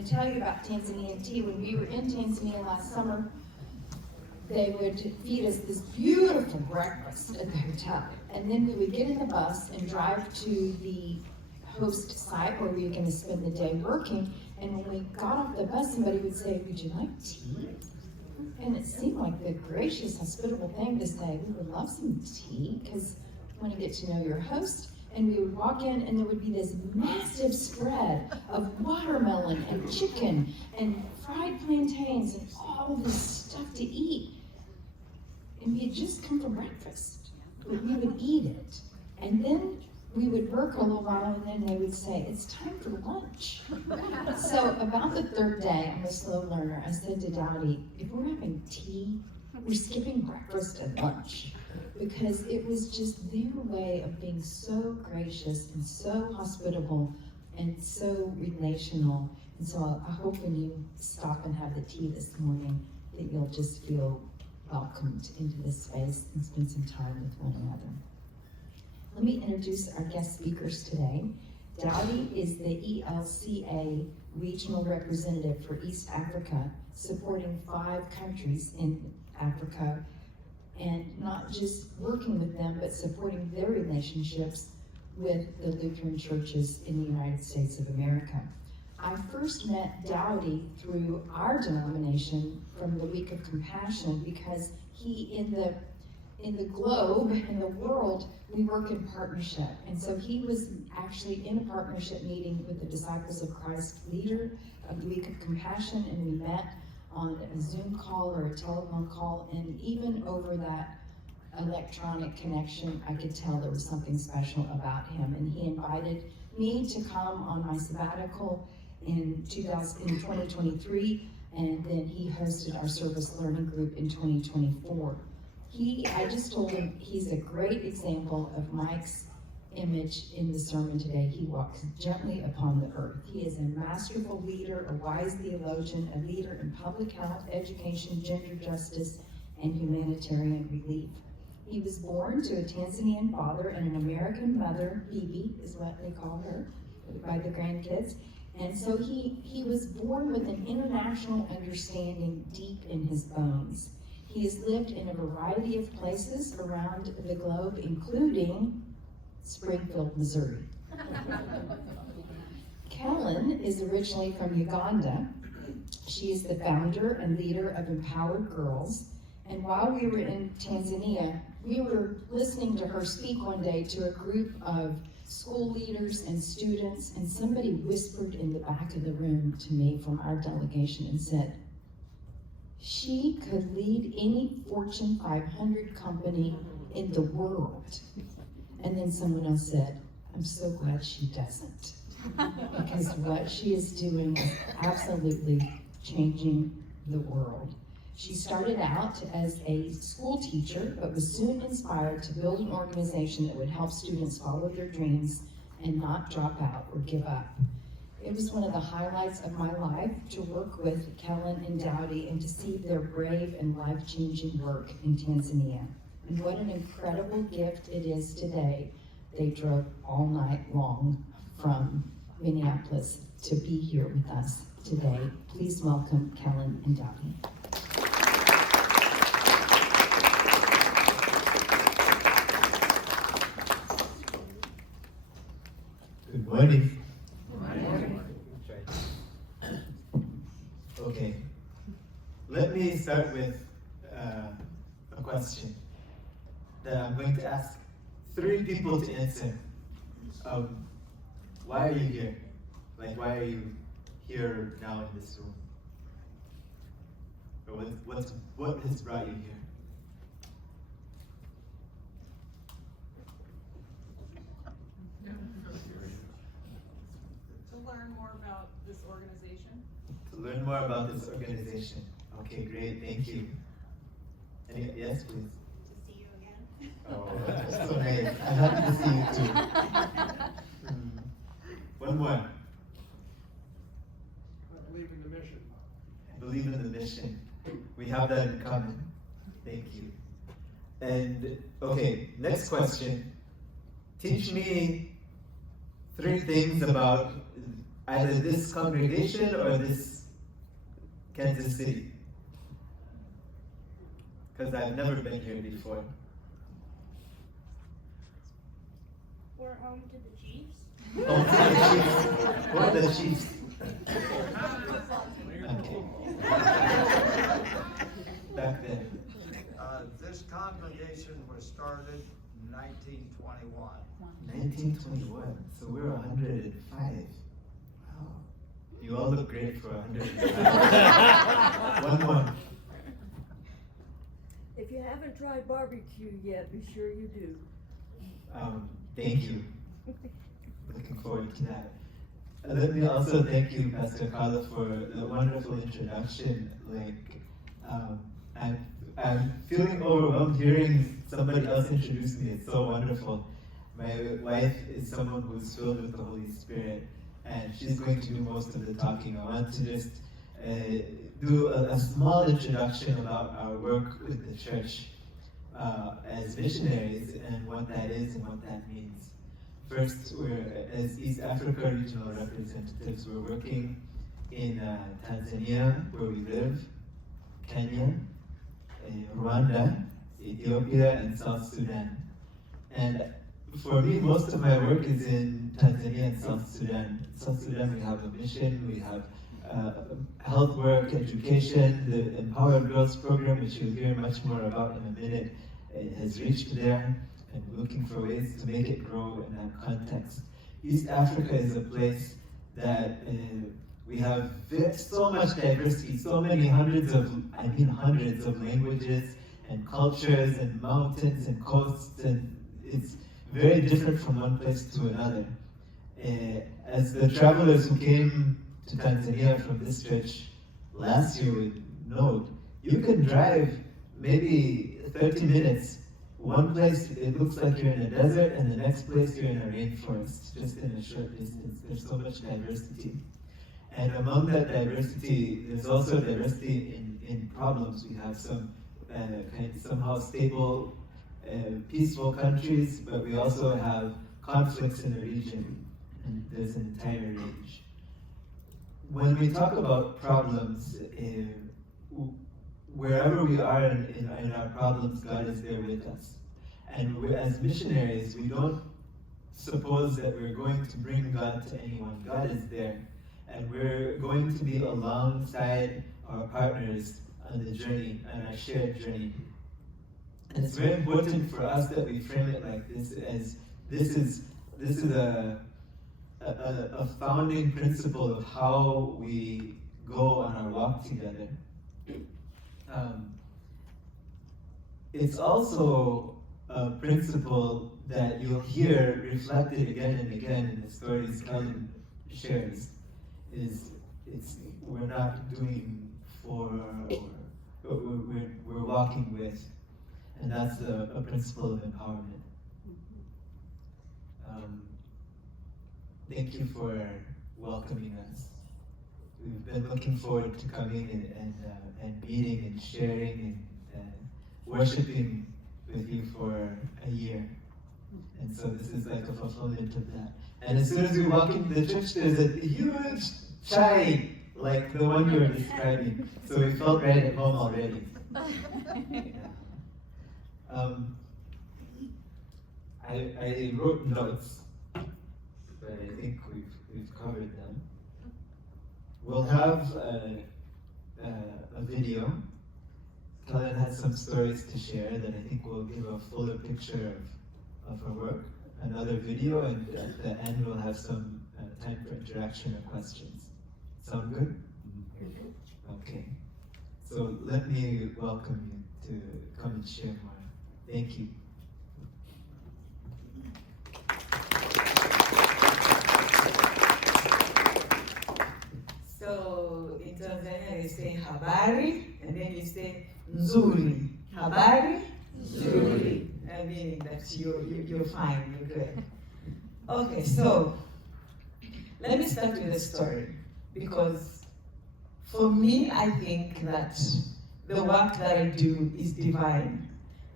going to tell you about Tanzanian tea. When we were in Tanzania last summer, they would feed us this beautiful breakfast at the hotel. And then we would get in the bus and drive to the host site where we were going to spend the day working. And when we got off the bus, somebody would say, "Would you like tea?" And it seemed like the gracious, hospitable thing to say. We would love some tea, because you want to get to know your host. And we would walk in, and there would be this massive spread of watermelon and chicken and fried plantains and all of this stuff to eat. And we had just come from breakfast, but we would eat it. And then we would work a little while, and then they would say, "It's time for lunch." So about the third day, I'm a slow learner, I said to Daudi, "If we're having tea, we're skipping breakfast and lunch." Because it was just their way of being so gracious and so hospitable and so relational. And so I hope when you stop and have the tea this morning that you'll just feel welcomed into this space and spend some time with one another. Let me introduce our guest speakers today. Daudi is the ELCA regional representative for East Africa, supporting 5 countries in Africa, and not just working with them, but supporting their relationships with the Lutheran churches in the United States of America. I first met Daudi through our denomination from the Week of Compassion, because he, in the globe, in the world, we work in partnership. And so he was actually in a partnership meeting with the Disciples of Christ leader of the Week of Compassion, and we met on a Zoom call or a telephone call, and even over that electronic connection, I could tell there was something special about him. And he invited me to come on my sabbatical in 2023, and then he hosted our service learning group in 2024. I just told him he's a great example of Mike's image in the sermon today. He walks gently upon the earth. He is a masterful leader, a wise theologian, a leader in public health, education, gender justice, and humanitarian relief. He was born to a Tanzanian father and an American mother, Bibi is what they call her, by the grandkids. And so he was born with an international understanding deep in his bones. He has lived in a variety of places around the globe, including Springfield, Missouri. Kellen is originally from Uganda. She is the founder and leader of Empowered Girls. And while we were in Tanzania, we were listening to her speak one day to a group of school leaders and students, and somebody whispered in the back of the room to me from our delegation and said, "She could lead any Fortune 500 company in the world." And then someone else said, "I'm so glad she doesn't." Because what she is doing is absolutely changing the world. She started out as a school teacher, but was soon inspired to build an organization that would help students follow their dreams and not drop out or give up. It was one of the highlights of my life to work with Kellen and Daudi and to see their brave and life-changing work in Tanzania. And what an incredible gift it is today. They drove all night long from Minneapolis to be here with us today. Please welcome Kellen and Daudi. Good morning. Good morning. Okay, let me start with a question that I'm going to ask 3 people to answer. Why are you here? Like, why are you here now in this room? Or what has brought you here? To learn more about this organization. To learn more about this organization. Okay, great, thank you. Yes, please. To see you again. Oh, that's so nice. I'm happy to see you too. One more. I believe in the mission. I believe in the mission. We have that in common. Thank you. And okay, next question. Teach me 3 things about either this congregation or this Kansas City? Because I've never been here before. We're home to the Chiefs. Oh, to the Chiefs. Or the Chiefs. Okay. Back then. This congregation was started in 1921. 1921. So we're 105. Wow. You all look great for 105. One more. If you haven't tried barbecue yet, be sure you do. Thank you. Looking forward to that. Let me also thank you, Pastor Carla, for the wonderful introduction. I'm feeling overwhelmed hearing somebody else introduce me. It's so wonderful. My wife is someone who's filled with the Holy Spirit, and she's going to do most of the talking. I want to just do a small introduction about our work with the church as missionaries and what that is and what that means. First, as East Africa regional representatives, we're working in Tanzania, where we live, Kenya, Rwanda, Ethiopia, and South Sudan. And for me, most of my work is in Tanzania and South Sudan. South Sudan, we have a mission, we have health work, education, the Empowered Girls program, which you'll hear much more about in a minute, has reached there, and we're looking for ways to make it grow in that context. East Africa is a place that we have so much diversity, so many hundreds of languages and cultures and mountains and coasts, and it's very different from one place to another. As the travelers who came to Tanzania from this church last year would note, you can drive maybe 30 minutes. One place it looks like you're in a desert, and the next place you're in a rainforest, just in a short distance. There's so much diversity. And among that diversity, there's also diversity in problems. We have some somehow stable, peaceful countries, but we also have conflicts in the region, and there's an entire range. When we talk about problems, wherever we are in our problems, God is there with us. And as missionaries, we don't suppose that we're going to bring God to anyone. God is there. And we're going to be alongside our partners on the journey, on our shared journey. And it's very important for us that we frame it like this, as this is a founding principle of how we go on our walk together. It's also a principle that you'll hear reflected again and again in the stories Kellen shares. We're not doing for, we're walking with, and that's a principle of empowerment. Thank you for welcoming us. We've been looking forward to coming and meeting and sharing and worshiping with you for a year. And so this is like a fulfillment of that. And as soon as we walk into the church, there's a huge chai, like the one you were describing. So we felt right at home already. I wrote notes, but I think we've covered them. We'll have a video. Kellen has some stories to share that I think will give a fuller picture of her work. Another video, and at the end we'll have some time for interaction or questions. Sound good? Okay. So let me welcome you to come and share more. Thank you. So in Tanzania they say habari, and then you say nzuri. Habari, nzuri. Meaning that you're fine, you're good. Okay, so let me start with a story, because for me, I think that the work that I do is divine,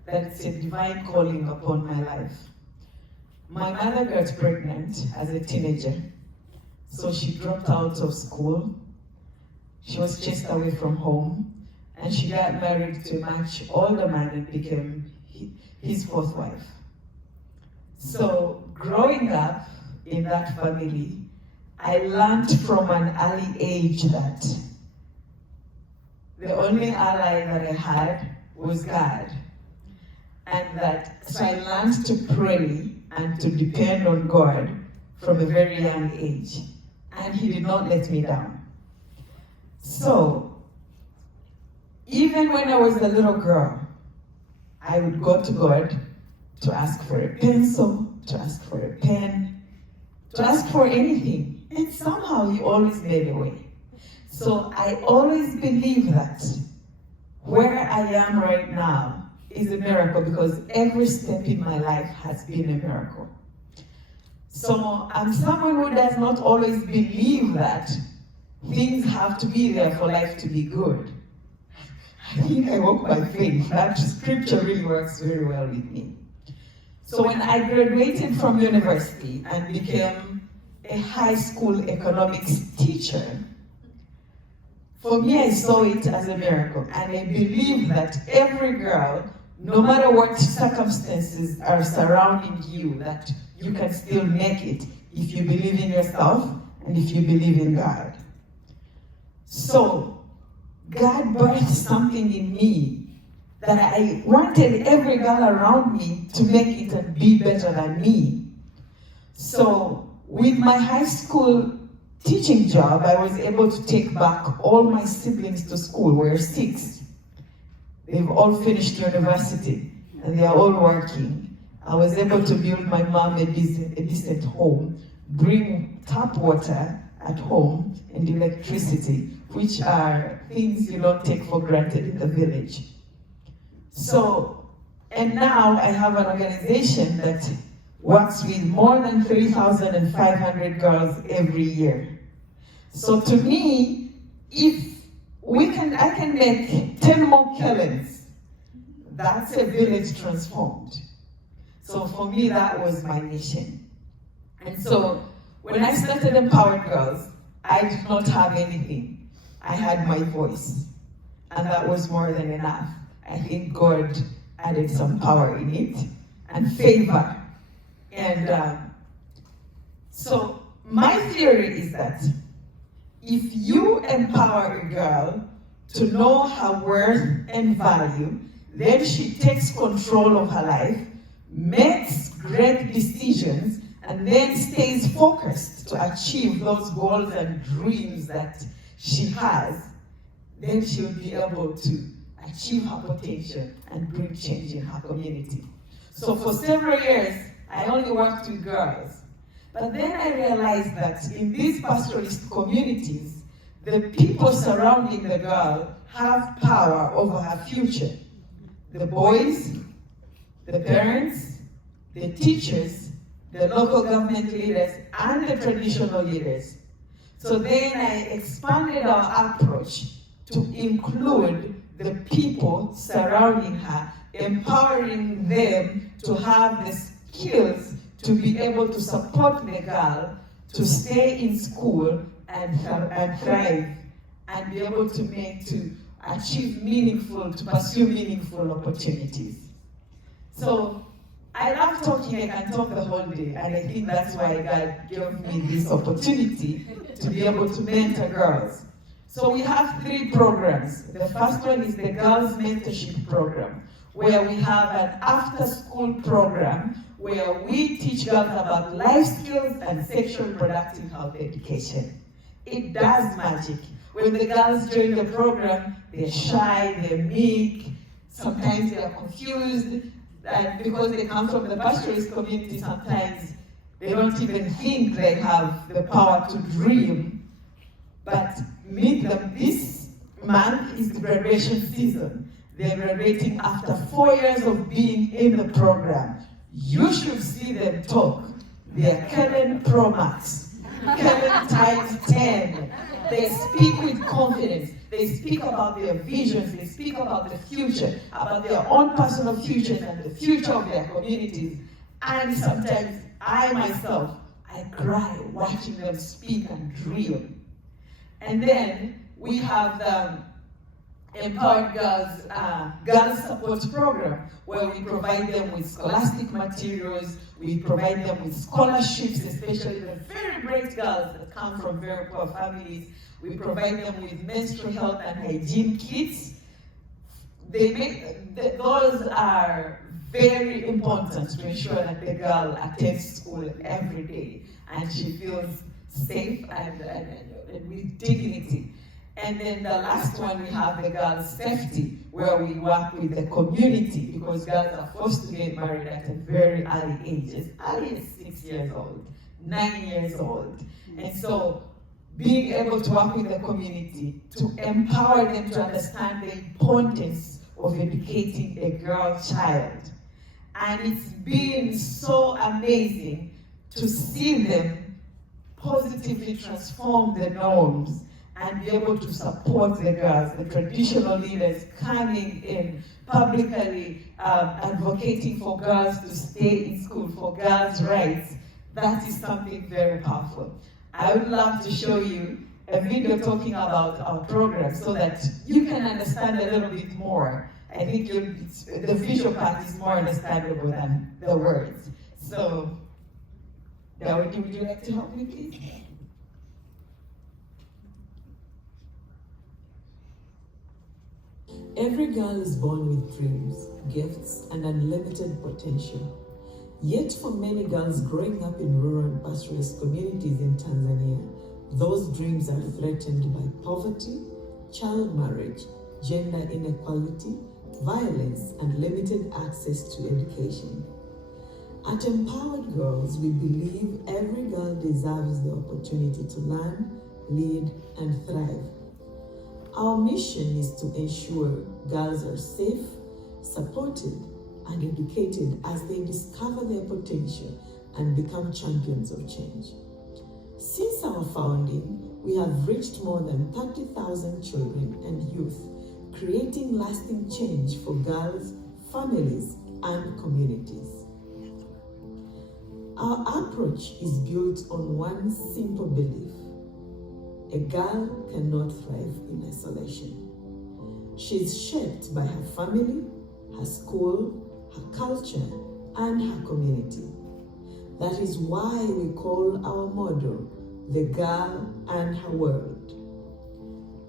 that it's a divine calling upon my life. My mother got pregnant as a teenager, So she dropped out of school. She was chased away from home, and she got married to a much older man and became his fourth wife. So growing up in that family, I learned from an early age that the only ally that I had was God. And that, so I learned to pray and to depend on God from a very young age. And He did not let me down. So, even when I was a little girl, I would go to God to ask for a pencil, to ask for a pen, to ask for anything. And somehow He always made a way. So I always believe that where I am right now is a miracle, because every step in my life has been a miracle. So I'm someone who does not always believe that things have to be there for life to be good. I think I walk by faith. That scripture really works very well with me. So when I graduated from university and became a high school economics teacher, for me, I saw it as a miracle. And I believe that every girl, no matter what circumstances are surrounding you, that you can still make it if you believe in yourself and if you believe in God. So, God birthed something in me that I wanted every girl around me to make it and be better than me. So, with my high school teaching job, I was able to take back all my siblings to school. We're 6. They've all finished university and they are all working. I was able to build my mom a decent home, bring tap water at home and electricity, which are things you don't take for granted in the village. So, and now I have an organization that works with more than 3,500 girls every year. So to me, if I can make 10 more Kellens, that's a village transformed. So for me, that was my mission. And so when I started Empowered Girls, I did not have anything. I had my voice, and that was more than enough. I think God added some power in it and favor. And so my theory is that if you empower a girl to know her worth and value, then she takes control of her life, makes great decisions, and then stays focused to achieve those goals and dreams that she has, then she'll be able to achieve her potential and bring change in her community. So for several years, I only worked with girls. But then I realized that in these pastoralist communities, the people surrounding the girl have power over her future. The boys, the parents, the teachers, the local government leaders, and the traditional leaders. So then I expanded our approach to include the people surrounding her, empowering them to have the skills to be able to support the girl to stay in school and thrive and be able to pursue meaningful opportunities. So I love talking. I can talk the whole day, and I think that's why God gave me this opportunity to be able to mentor girls. So we have 3 programs. The first one is the Girls Mentorship Program, where we have an after-school program where we teach girls about life skills and sexual reproductive health education. It does magic. When the girls join the program, they're shy, they're meek, sometimes they're confused, and because they come from the pastoralist community, sometimes they don't even think they have the power to dream. But meet them. This month is the graduation season. They're graduating after 4 years of being in the program. You should see them talk. They're Kellen Pro Max, Kellen times 10. They speak with confidence. They speak about their visions. They speak about the future, about their own personal futures and the future of their communities. And sometimes I myself, I cry watching them speak and dream. And then we have the Empowered Girls Support Program, where we provide them with scholastic materials, we provide them with scholarships, especially the very bright girls that come from very poor families. We provide them with menstrual health and hygiene kits. Those are very important to ensure that the girl attends school every day and she feels safe and with dignity. And then the last one, we have the girls' safety, where we work with the community, because girls are forced to get married at a very early age, as early as 6 years old, 9 years old. And so being able to work with the community to empower them to understand the importance of educating a girl child. And it's been so amazing to see them positively transform the norms and be able to support the girls, the traditional leaders coming in, publicly advocating for girls to stay in school, for girls' rights. That is something very powerful. I would love to show you a video talking about our program so that you can understand a little bit more. I think the visual part is more understandable than the words. So, Daudi, would you like to help me, please? Every girl is born with dreams, gifts, and unlimited potential. Yet for many girls growing up in rural and pastoralist communities in Tanzania, those dreams are threatened by poverty, child marriage, gender inequality, violence, and limited access to education. At Empowered Girls, we believe every girl deserves the opportunity to learn, lead, and thrive. Our mission is to ensure girls are safe, supported, and educated as they discover their potential and become champions of change. Since our founding, we have reached more than 30,000 children and youth, creating lasting change for girls, families, and communities. Our approach is built on one simple belief: a girl cannot thrive in isolation. She is shaped by her family, her school, her culture, and her community. That is why we call our motto, "The Girl and Her World."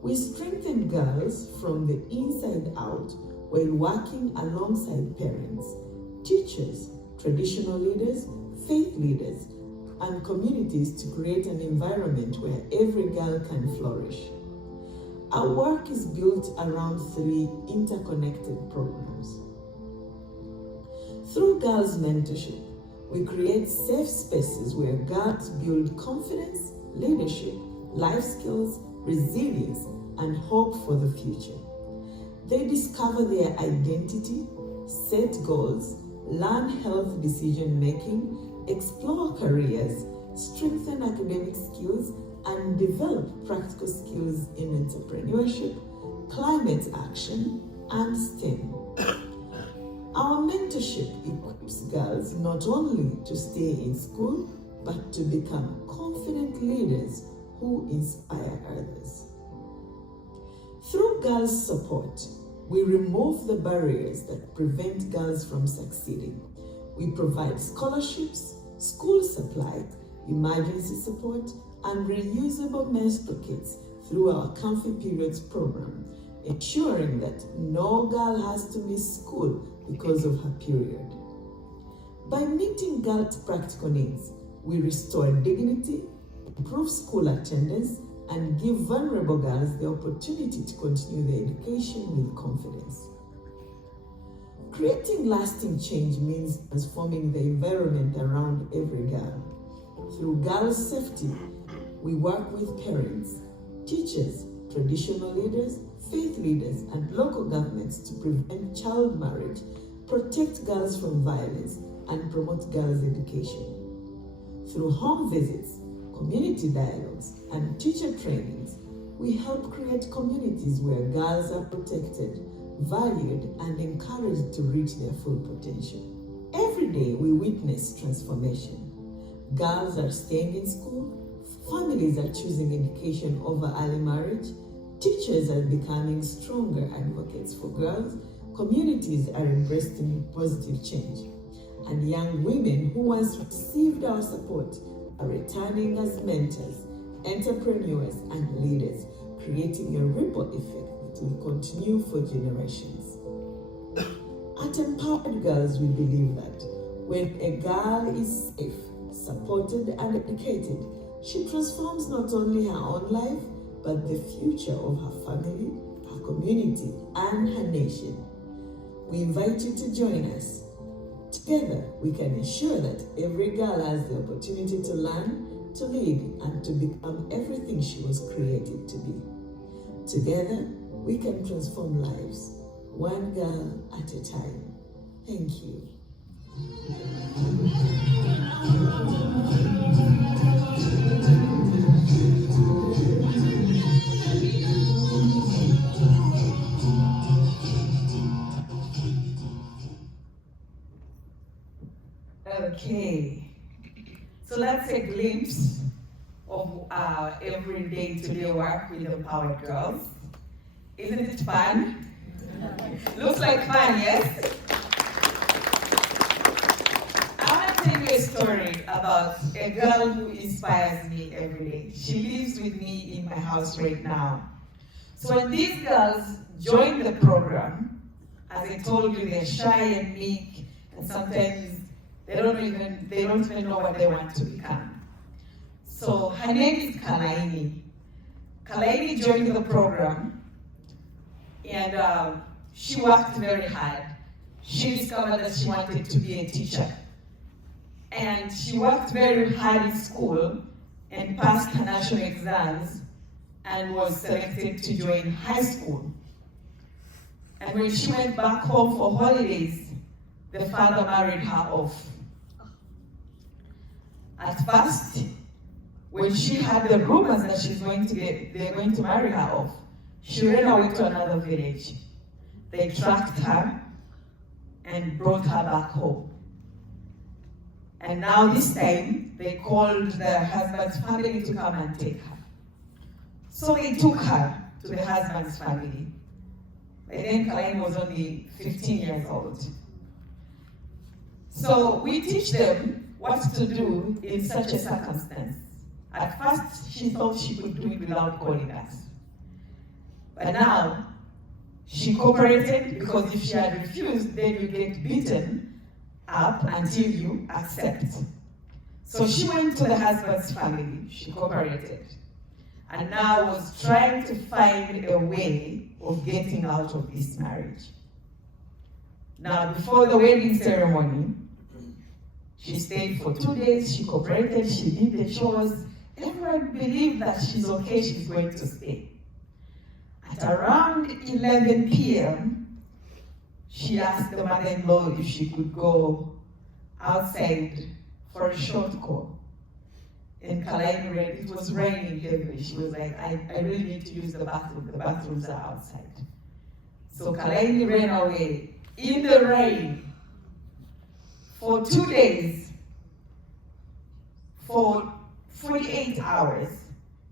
We strengthen girls from the inside out while working alongside parents, teachers, traditional leaders, faith leaders, and communities to create an environment where every girl can flourish. Our work is built around 3 interconnected programs. Through girls' mentorship, we create safe spaces where girls build confidence, leadership, life skills, resilience, and hope for the future. They discover their identity, set goals, learn health decision-making, explore careers, strengthen academic skills, and develop practical skills in entrepreneurship, climate action, and STEM. Our mentorship equips girls not only to stay in school, but to become confident leaders who inspire others. Through girls' support, we remove the barriers that prevent girls from succeeding. We provide scholarships, school supply, emergency support, and reusable menstrual kits through our Comfy Periods program, ensuring that no girl has to miss school because of her period. By meeting girls' practical needs, we restore dignity, improve school attendance, and give vulnerable girls the opportunity to continue their education with confidence. Creating lasting change means transforming the environment around every girl. Through girls' safety, we work with parents, teachers, traditional leaders, faith leaders, and local governments to prevent child marriage, protect girls from violence, and promote girls' education. Through home visits, community dialogues, and teacher trainings, we help create communities where girls are protected, valued, and encouraged to reach their full potential. Every day we witness transformation. Girls are staying in school. Families are choosing education over early marriage. Teachers are becoming stronger advocates for girls. Communities are embracing positive change. And young women who once received our support are returning as mentors, entrepreneurs, and leaders, creating a ripple effect that will continue for generations. At Empowered Girls, we believe that when a girl is safe, supported, and educated, she transforms not only her own life, but the future of her family, her community, and her nation. We invite you to join us. Together, we can ensure that every girl has the opportunity to learn, to lead, and to become everything she was created to be. Together, we can transform lives, one girl at a time. Thank you. Okay, so that's a glimpse of our everyday today work with Empowered Girls. Isn't it fun? Looks like fun, yes? I want to tell you a story about a girl who inspires me every day. She lives with me in my house right now. So when these girls join the program, as I told you, they're shy and meek, and sometimes they don't even know what they want to become. So her name is Kalaini. Kalaini joined the program, and she worked very hard. She discovered that she wanted to be a teacher. And she worked very hard in school and passed her national exams and was selected to join high school. And when she went back home for holidays, the father married her off. At first, when she had the rumors that they're going to marry her off, she ran away to another village. They tracked her and brought her back home. And now this time, they called the husband's family to come and take her. So they took her to the husband's family. By then, Kalaini was only 15 years old. So we teach them what to do in such a circumstance. At first, she thought she could do it without calling us. But now, she cooperated, because if she had refused, then you get beaten up until you accept. So she went to the husband's family, she cooperated, and now was trying to find a way of getting out of this marriage. Now, before the wedding ceremony, she stayed for 2 days, she cooperated, she did the chores. Everyone believed that she's okay, she's going to stay. At around 11 p.m., she asked the mother-in-law if she could go outside for a short call. And Kalaini, it was raining heavily. She was like, I really need to use the bathroom. The bathrooms are outside. So Kalaini ran away in the rain for 2 days, for 48 hours,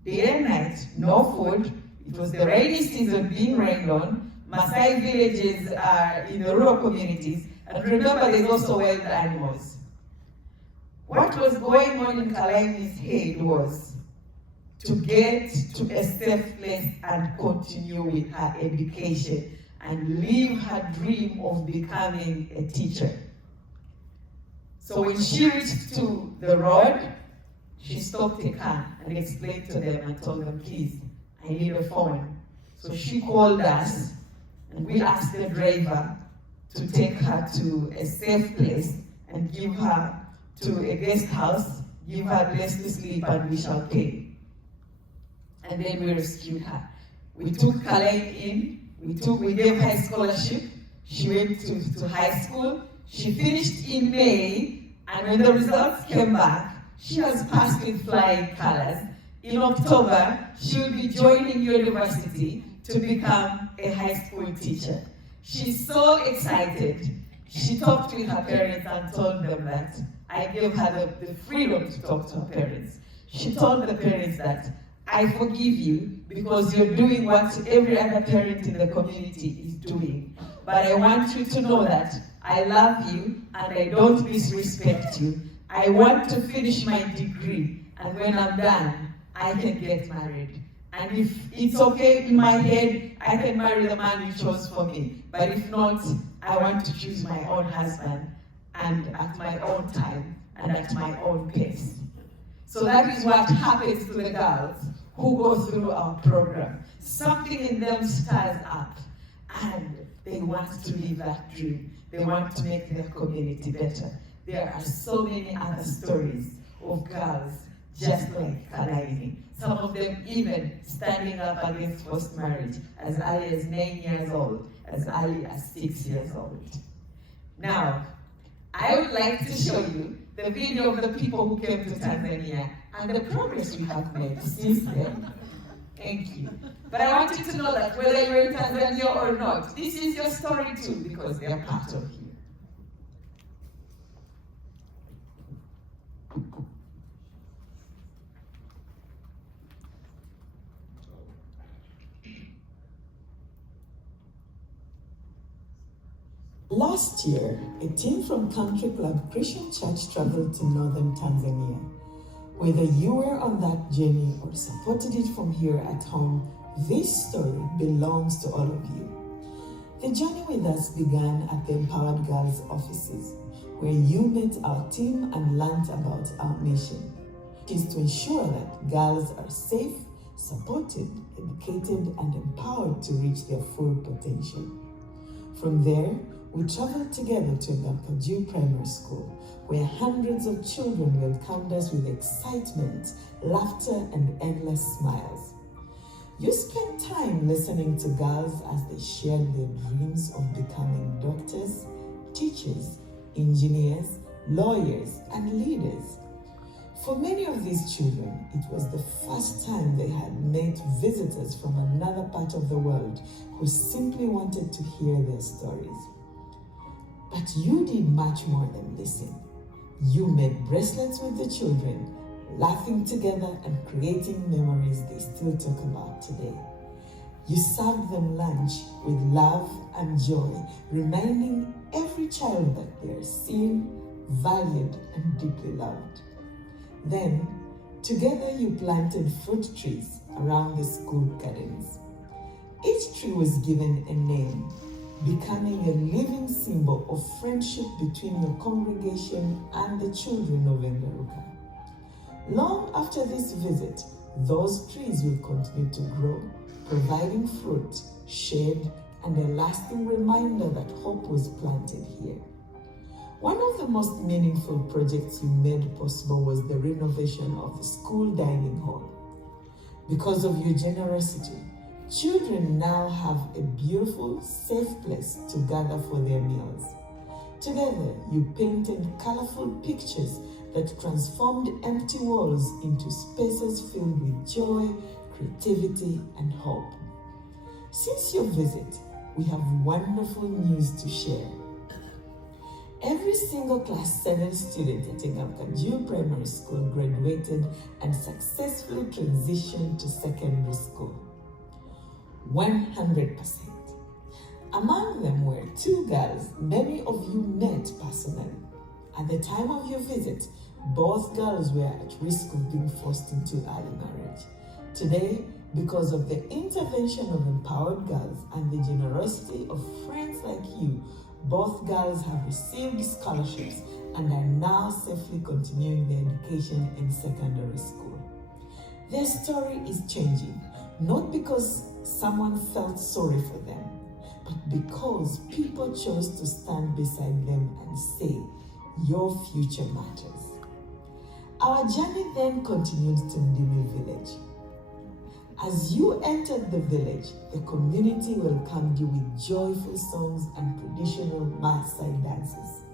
day and night, no food. It was the rainy season, being rained on. Maasai villages are in the rural communities, and remember, there's also wild animals. What was going on in Kalaini's head was to get to a safe place and continue with her education and live her dream of becoming a teacher. So when she reached to the road, she stopped the car and explained to them and told them, please, I need a phone. So she called us, and we asked the driver to take her to a safe place and give her to a guest house, give her a place to sleep, and we shall pay. And then we rescued her. We took Kalaini in, we gave her a scholarship. She went to high school. She finished in May, and when the results came back, she has passed with flying colors. In October, she will be joining university to become a high school teacher. She's so excited. She talked with her parents and told them that, I gave her the freedom to talk to her parents. She told the parents that, I forgive you because you're doing what every other parent in the community is doing. But I want you to know that I love you and I don't disrespect you. I want to finish my degree, and when I'm done, I can get married. And if it's okay in my head, I can marry the man you chose for me. But if not, I want to choose my own husband, and at my own time, and at my own pace. So that is what happens to the girls who go through our program. Something in them stirs up, and they want to live that dream. They want to make their community better. There are so many other stories of girls just like Kalaini. Some of them even standing up against forced marriage as early as 9 years old, as early as 6 years old. Now, I would like to show you the video of the people who came to Tanzania and the progress we have made since then. Thank you. But I want you to know that whether you're in Tanzania or not, this is your story too, because they are part of you. Last year, a team from Country Club Christian Church traveled to northern Tanzania. Whether you were on that journey or supported it from here at home, this story belongs to all of you. The journey with us began at the Empowered Girls offices, where you met our team and learned about our mission. It is to ensure that girls are safe, supported, educated, and empowered to reach their full potential. From there, we traveled together to Ngakaju Primary School, where hundreds of children welcomed us with excitement, laughter, and endless smiles. You spent time listening to girls as they shared their dreams of becoming doctors, teachers, engineers, lawyers, and leaders. For many of these children, it was the first time they had met visitors from another part of the world who simply wanted to hear their stories. But you did much more than listen. You made bracelets with the children, laughing together and creating memories they still talk about today. You served them lunch with love and joy, reminding every child that they are seen, valued, and deeply loved. Then, together you planted fruit trees around the school gardens. Each tree was given a name, becoming a living symbol of friendship between your congregation and the children of Engaruka. Long after this visit, those trees will continue to grow, providing fruit, shade, and a lasting reminder that hope was planted here. One of the most meaningful projects you made possible was the renovation of the school dining hall. Because of your generosity, children now have a beautiful, safe place to gather for their meals. Together, you painted colorful pictures that transformed empty walls into spaces filled with joy, creativity, and hope. Since your visit, we have wonderful news to share. Every single Class 7 student at Ngakaju Primary School graduated and successfully transitioned to secondary school. 100%. Among them were 2 girls many of you met personally. At the time of your visit, both girls were at risk of being forced into early marriage. Today, because of the intervention of Empowered Girls and the generosity of friends like you, both girls have received scholarships and are now safely continuing their education in secondary school. Their story is changing, not because someone felt sorry for them, but because people chose to stand beside them and say, your future matters. Our journey then continued to Ndimi village. As you entered the village, the community welcomed you with joyful songs and traditional Maasai dances.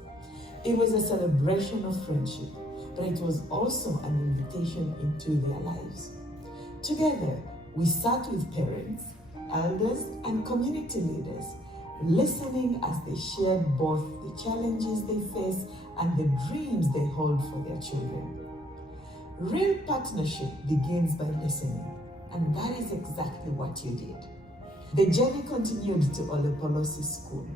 It was a celebration of friendship, but it was also an invitation into their lives. Together, we sat with parents, elders, and community leaders, listening as they shared both the challenges they face and the dreams they hold for their children. Real partnership begins by listening, and that is exactly what you did. The journey continued to Olopolosi School.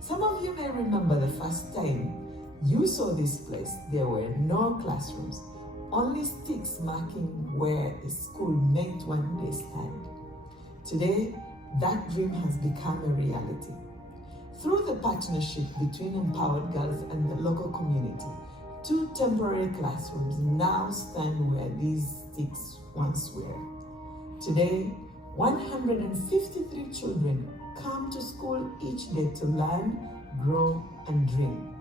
Some of you may remember the first time you saw this place. There were no classrooms, only sticks marking where a school meant one day stand. Today, that dream has become a reality. Through the partnership between Empowered Girls and the local community, 2 temporary classrooms now stand where these sticks once were. Today, 153 children come to school each day to learn, grow, and dream.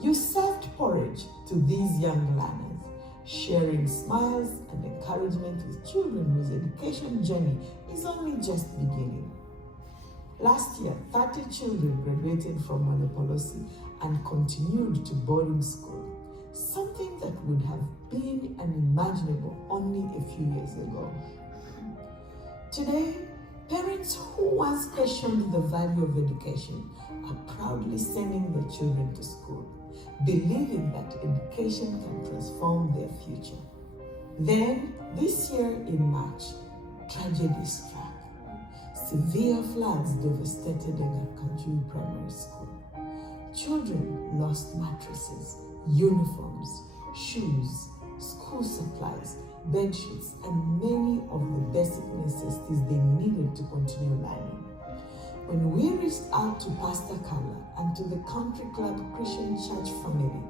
You served porridge to these young learners, sharing smiles and encouragement with children whose education journey is only just beginning. Last year, 30 children graduated from Olopolosi and continued to boarding school, something that would have been unimaginable only a few years ago. Today, parents who once questioned the value of education are proudly sending their children to school, believing that education can transform their future. Then, this year in March, tragedy struck. Severe floods devastated Kanjui Primary School. Children lost mattresses, uniforms, shoes, school supplies, bed sheets, and many of the basic necessities they needed to continue learning. When we reached out to Pastor Carla and to the Country Club Christian Church family,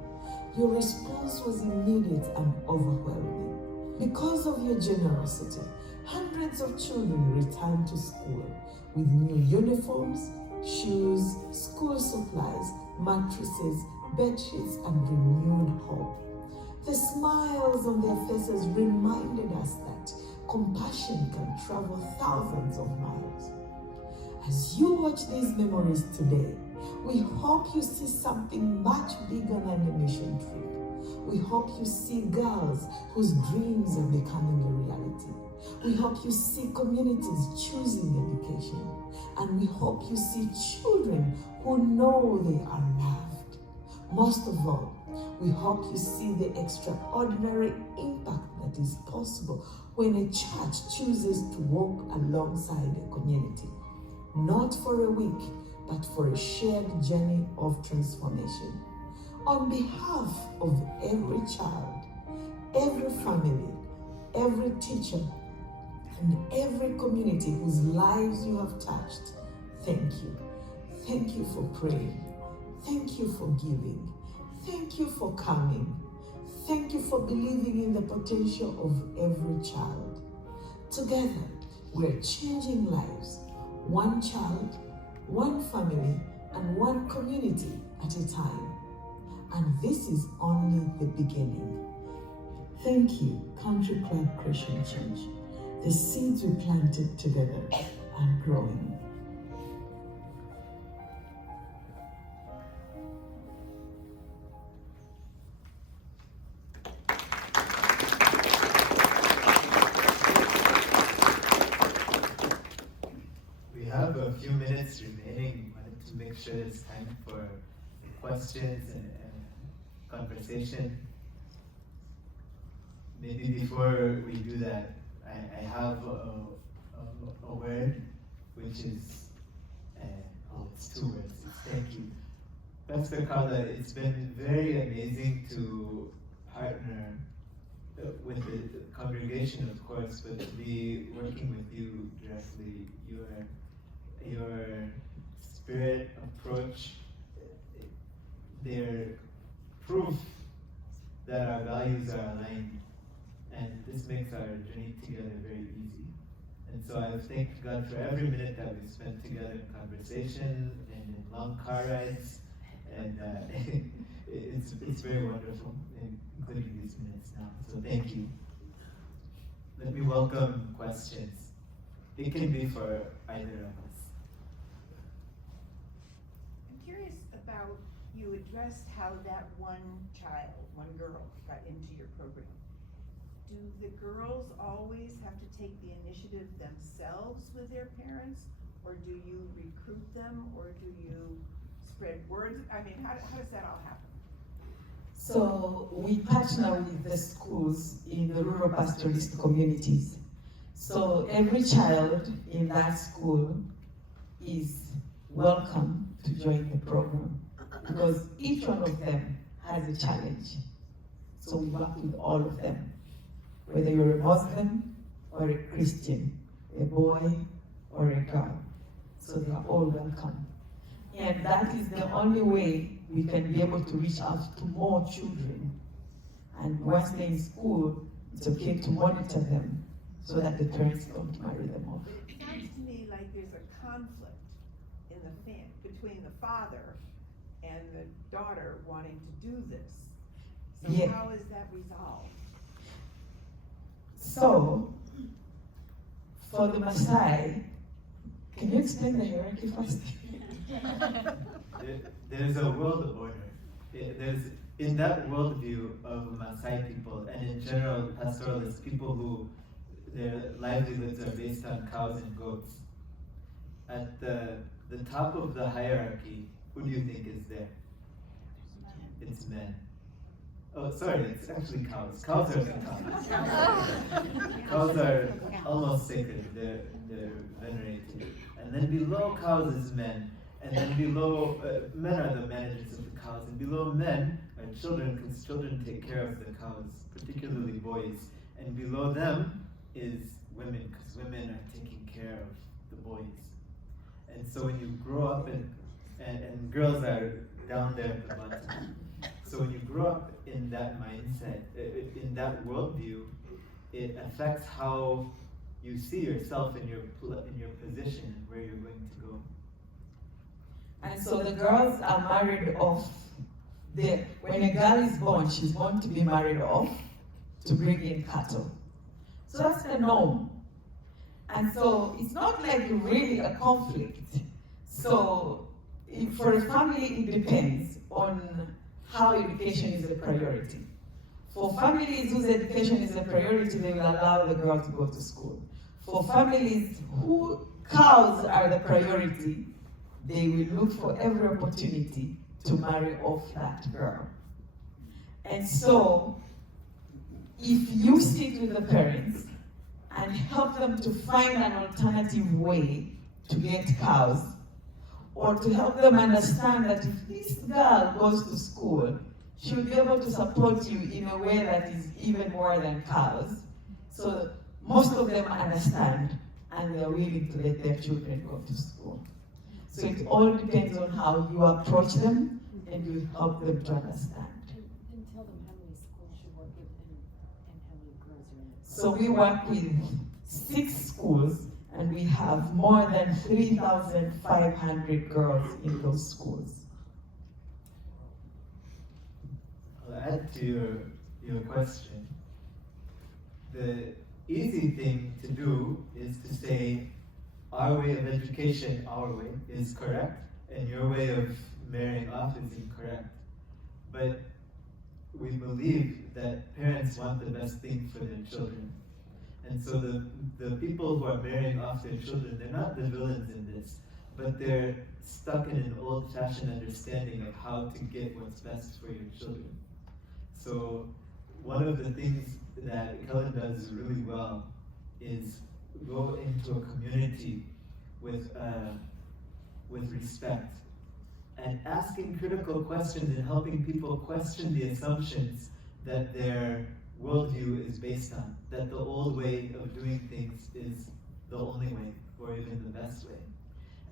your response was immediate and overwhelming. Because of your generosity, hundreds of children returned to school with new uniforms, shoes, school supplies, mattresses, bed sheets, and renewed hope. The smiles on their faces reminded us that compassion can travel thousands of miles. As you watch these memories today, we hope you see something much bigger than a mission trip. We hope you see girls whose dreams are becoming a reality. We hope you see communities choosing education. And we hope you see children who know they are loved. Most of all, we hope you see the extraordinary impact that is possible when a church chooses to walk alongside a community, not for a week, but for a shared journey of transformation. On behalf of every child, every family, every teacher, and every community whose lives you have touched, thank you. Thank you for praying. Thank you for giving. Thank you for coming. Thank you for believing in the potential of every child. Together, we're changing lives, one child, one family, and one community at a time. And this is only the beginning. Thank you, Country Club Christian Church. The seeds we planted together are growing. We have a few minutes remaining. I wanted to make sure it's time for questions and conversation. Maybe before we do that, I have a word, which is, it's 2 words, it's thank you. Pastor Carla, it's been very amazing to partner with the congregation, of course, but to be working with you directly. Your spirit, approach, they're proof that our values are aligned, and this makes our journey together very easy. And so I thank God for every minute that we spent together in conversation and in long car rides, and it's very wonderful, including these minutes now. So thank you. Let me welcome questions. It can be for either of us. I'm curious about, you addressed how that one girl got into your program. Do the girls always have to take the initiative themselves with their parents, or do you recruit them, or do you spread word? I mean, how does that all happen? So we partner with the schools in the rural pastoralist communities. So every child in that school is welcome to join the program because each one of them has a challenge. So we work with all of them, whether you're a Muslim or a Christian, a boy or a girl. So they are all welcome. And that is the only way we can be able to reach out to more children. And once they're in school, it's okay to monitor them so that the parents don't marry them off. It sounds to me like there's a conflict in the between the father and the daughter wanting to do this. So Yeah. how is that resolved? So, for the Maasai, can you explain the hierarchy first? There's a world order. There's in that worldview of Maasai people, and in general pastoralists, people who their livelihoods are based on cows and goats. At the top of the hierarchy, who do you think is there? It's men. Oh, sorry, it's actually cows. Cows are the top. Cows are almost sacred. They're venerated. And then below cows is men. And then below, men are the managers of the cows. And below men are children, because children take care of the cows, particularly boys. And below them is women, because women are taking care of the boys. And so when you grow up, and girls are down there at the bottom. So when you grow up in that mindset, in that worldview, it affects how you see yourself in your position and where you're going to go. And so the girls are married off. When a girl is born, she's born to be married off to bring in cattle. So that's the norm. And so it's not like really a conflict. So for a family, it depends on how education is a priority. For families whose education is a priority, they will allow the girl to go to school. For families who cows are the priority, they will look for every opportunity to marry off that girl. And so, if you sit with the parents and help them to find an alternative way to get cows, or to help them understand that if this girl goes to school, she'll be able to support you in a way that is even more than cows. So most of them understand, and they're willing to let their children go to school. So it all depends on how you approach them and you help them to understand. And tell them how many schools you work with and how many girls are in it. So we work with 6 schools, and we have more than 3,500 girls in those schools. I'll add to your question. The easy thing to do is to say, our way of education, our way, is correct, and your way of marrying off is incorrect. But we believe that parents want the best thing for their children. And so the people who are marrying off their children, they're not the villains in this, but they're stuck in an old-fashioned understanding of how to get what's best for your children. So one of the things that Kellen does really well is go into a community with respect and asking critical questions and helping people question the assumptions that their worldview is based on, that the old way of doing things is the only way or even the best way.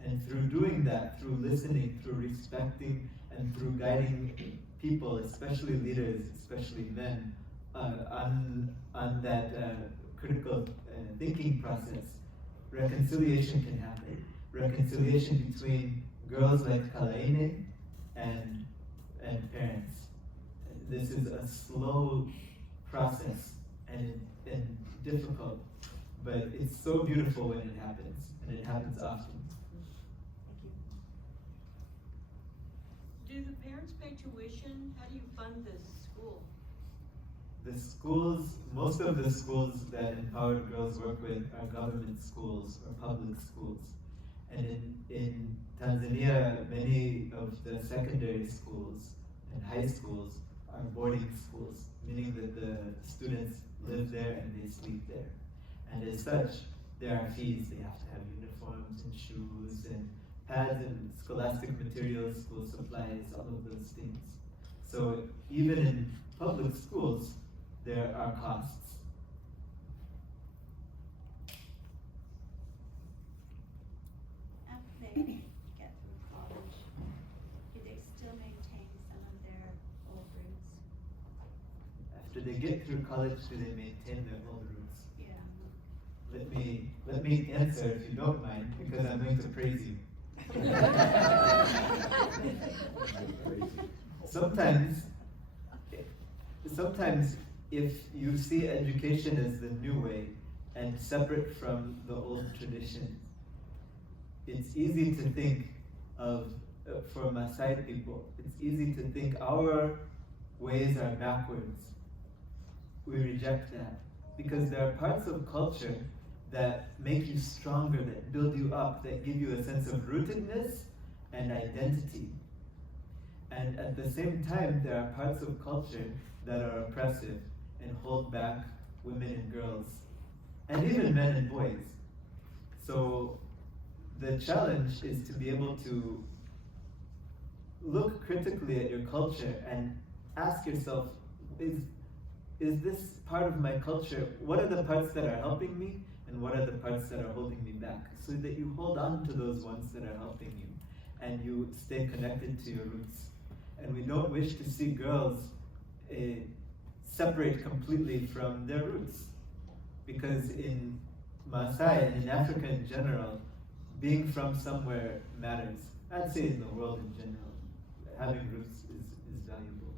And through doing that, through listening, through respecting, and through guiding people, especially leaders, especially men, on that critical thinking process, reconciliation can happen. Reconciliation between girls like Kalaine and parents. This is a slow process and difficult, but it's so beautiful when it happens, and it happens often. Do the parents pay tuition? How do you fund this school? The schools, most of the schools that Empowered Girls work with are government schools or public schools. And in Tanzania, many of the secondary schools and high schools are boarding schools, meaning that the students live there and they sleep there. And as such, there are fees. They have to have uniforms and shoes and pads and scholastic materials, school supplies, all of those things. So even in public schools, there are costs. After they get through college, do they still maintain some of their old roots? After they get through college, do they maintain their old roots? Yeah. Let me answer if you don't mind, because I'm going to praise you. Sometimes if you see education as the new way and separate from the old tradition, it's easy to think of, for Maasai people, it's easy to think our ways are backwards. We reject that because there are parts of culture that make you stronger, that build you up, that give you a sense of rootedness and identity. And at the same time, there are parts of culture that are oppressive and hold back women and girls, and even men and boys. So the challenge is to be able to look critically at your culture and ask yourself, is this part of my culture? What are the parts that are helping me, and what are the parts that are holding me back? So that you hold on to those ones that are helping you, and you stay connected to your roots. And we don't wish to see girls separate completely from their roots. Because in Maasai and in Africa in general, being from somewhere matters. I'd say in the world in general, having roots is valuable.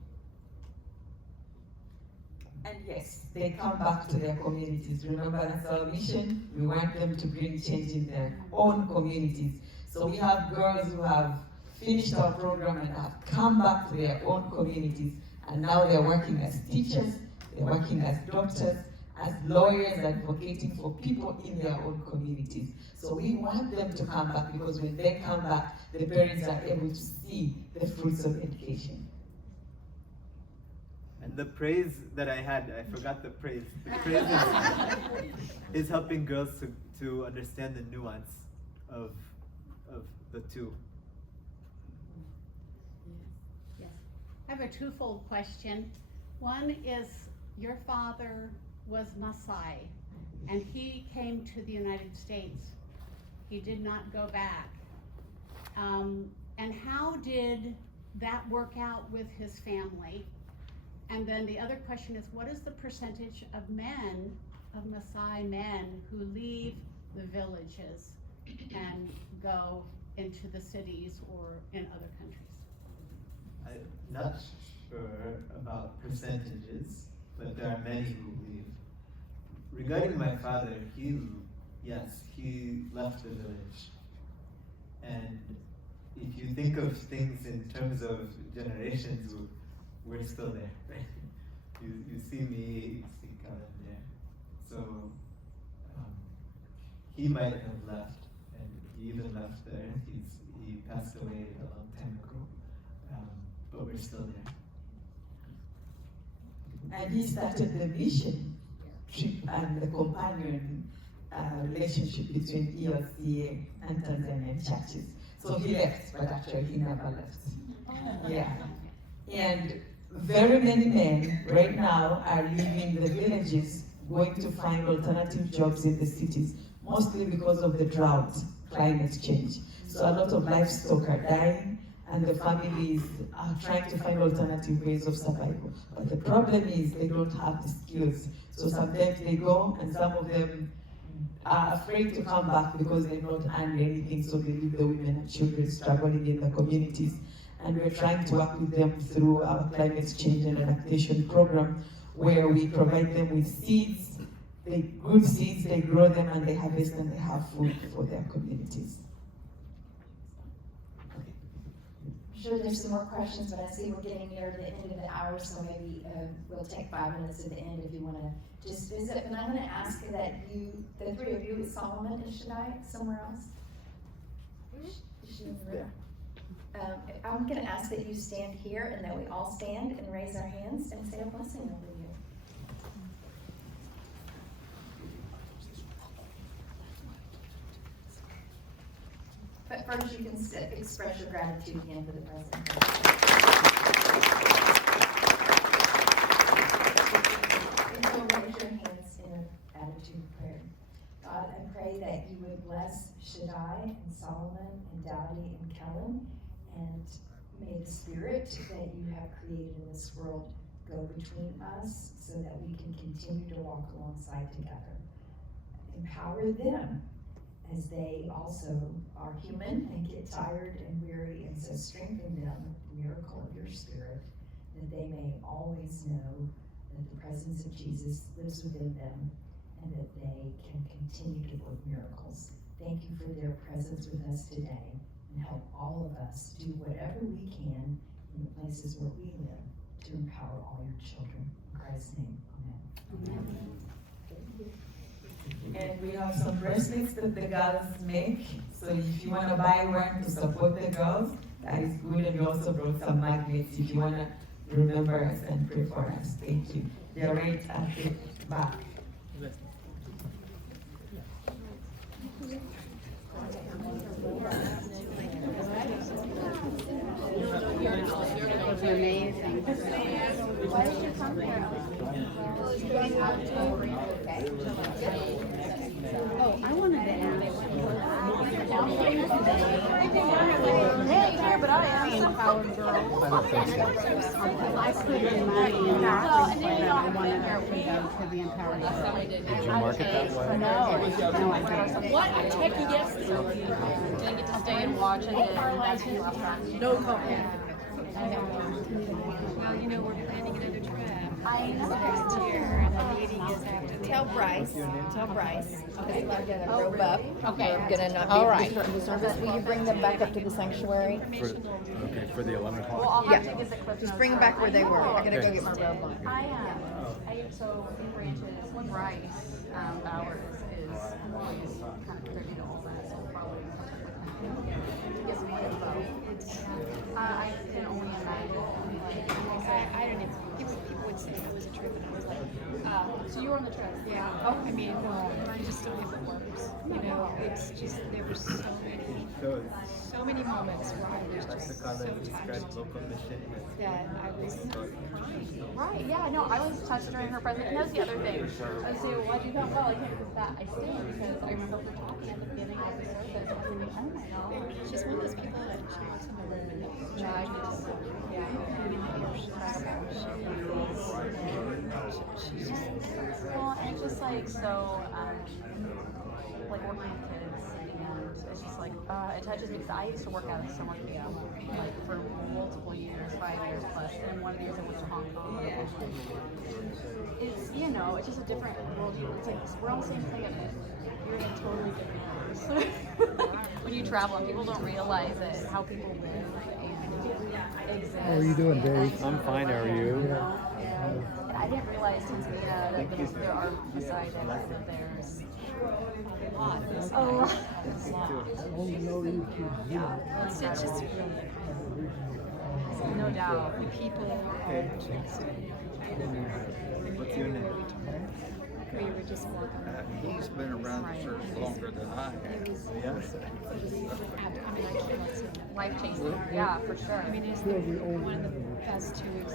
And yes, they come back to their communities. Remember, that's our mission. We want them to bring change in their own communities. So we have girls who have finished our program and have come back to their own communities. And now they're working as teachers, they're working as doctors, as lawyers, advocating for people in their own communities. So we want them to come back because when they come back, the parents are able to see the fruits of education. And the praise that I had, I forgot the praise. The praise is helping girls to understand the nuance of the two. Yes. I have a twofold question. One is, your father was Maasai, and he came to the United States. He did not go back. And how did that work out with his family? And then the other question is, what is the percentage of men, of Maasai men, who leave the villages and go into the cities or in other countries? I'm not sure about percentages, but there are many who leave. Regarding my father, he left the village. And if you think of things in terms of generations, we're still there, right? You see me, you see Kellen there. So he might have left, and he even left there. He passed away a long time ago, but we're still there. And he started the mission trip and the companion relationship between ELCA and Tanzanian churches. So he left, but actually he never left. Yeah. And very many men right now are leaving the villages, going to find alternative jobs in the cities, mostly because of the drought, climate change. So a lot of livestock are dying, and the families are trying to find alternative ways of survival. But the problem is they don't have the skills. So sometimes they go, and some of them are afraid to come back because they're not earned anything, so they leave the women and children struggling in the communities. And we're trying to work with them through our climate change and adaptation program, where we provide them with seeds, good seeds, they grow them and they harvest and they have food for their communities. I'm sure there's some more questions, but I see we're getting near the end of the hour, so maybe we'll take 5 minutes at the end if you want to just visit. And I'm going to ask that you, the three of you, is Solomon and Shaddai somewhere else? I'm going to ask that you stand here and that we all stand and raise our hands and say a blessing over you. But first you can sit, express your gratitude again for the present. And so raise your hands in an attitude of prayer. God, I pray that you would bless Shaddai and Solomon and Daudi and Kellen, and may the spirit that you have created in this world go between us so that we can continue to walk alongside together. Empower them as they also are human and get tired and weary, and so strengthen them with the miracle of your spirit, that they may always know that the presence of Jesus lives within them and that they can continue to work miracles. Thank you for their presence with us today, and help all of us do whatever we can in the places where we live to empower all your children. In Christ's name, amen. Amen. And we have some bracelets that the girls make. So if you want to buy one to support the girls, that is good. And we also brought some magnets if you want to remember us and pray for us. Thank you. They're right at the back. Those are amazing. Why did you come here? Oh, I wanted to ask. But I am. Empowered girls. I don't think so. I put in my marketing plan. I wanted to go to the Empowered Girls. Did you market that way? No, I didn't. What a techie guest. Didn't get to stay and watch it. No comment. Well, you know, we're planning another trip. I know. Next year, and the meeting is after the. Tell Bryce, because I'm gonna rope up. Okay. I'm gonna not be able to do the service. Will you bring them back up to the sanctuary? For the 11 o'clock? Yeah, just bring them back where they were. I gotta go get my robe on. So in branches, Bryce, ours is always kind of privy to all that, so probably get some more info. I can only imagine. I don't know, people would say it was a trip, and I was like, So you were on the trip? yeah, I mean, I just don't know if it works, you know, it's just, there were so many moments where I was just so touched local mission. that I was crying. Right, yeah, no, I was touched during her presence. And that's the other thing. I was saying, why'd you come? Well, I came because that. I stayed because I remember her talking at the beginning of the service. I was thinking, oh my God. She's one of those people that she walks in the room and judges. She's just, well, and it's just like so, like working with kids, and it's just like, it touches me because I used to work out at summer camp, like for multiple years, 5 years plus, and one of the years I went to Hong Kong. It's, you know, it's just a different world. It's like, we're all the same thing, you're in a totally different place. When you travel, and people don't realize it, how people live and exist. How are you doing, Dave? I'm fine, how are you? And I didn't realize Tanzania, that there are beside it, that there's a lot. Oh, no, you too. Yeah, it's just no doubt. the people What's your name? we were just walking. He's been around the church longer than I have. Yeah. I mean, I cannot say that. Life changing. Yeah, for sure. I mean, it's one of the best 2 weeks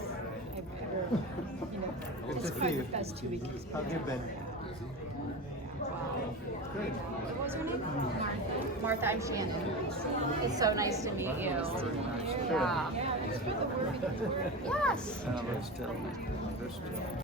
I've ever, you know, Good it's to probably see the you. best 2 weeks. How have you been? Good. What was her name? Martha, I'm Shannon. It's so nice to meet you. Yeah. Yes. Let's tell me.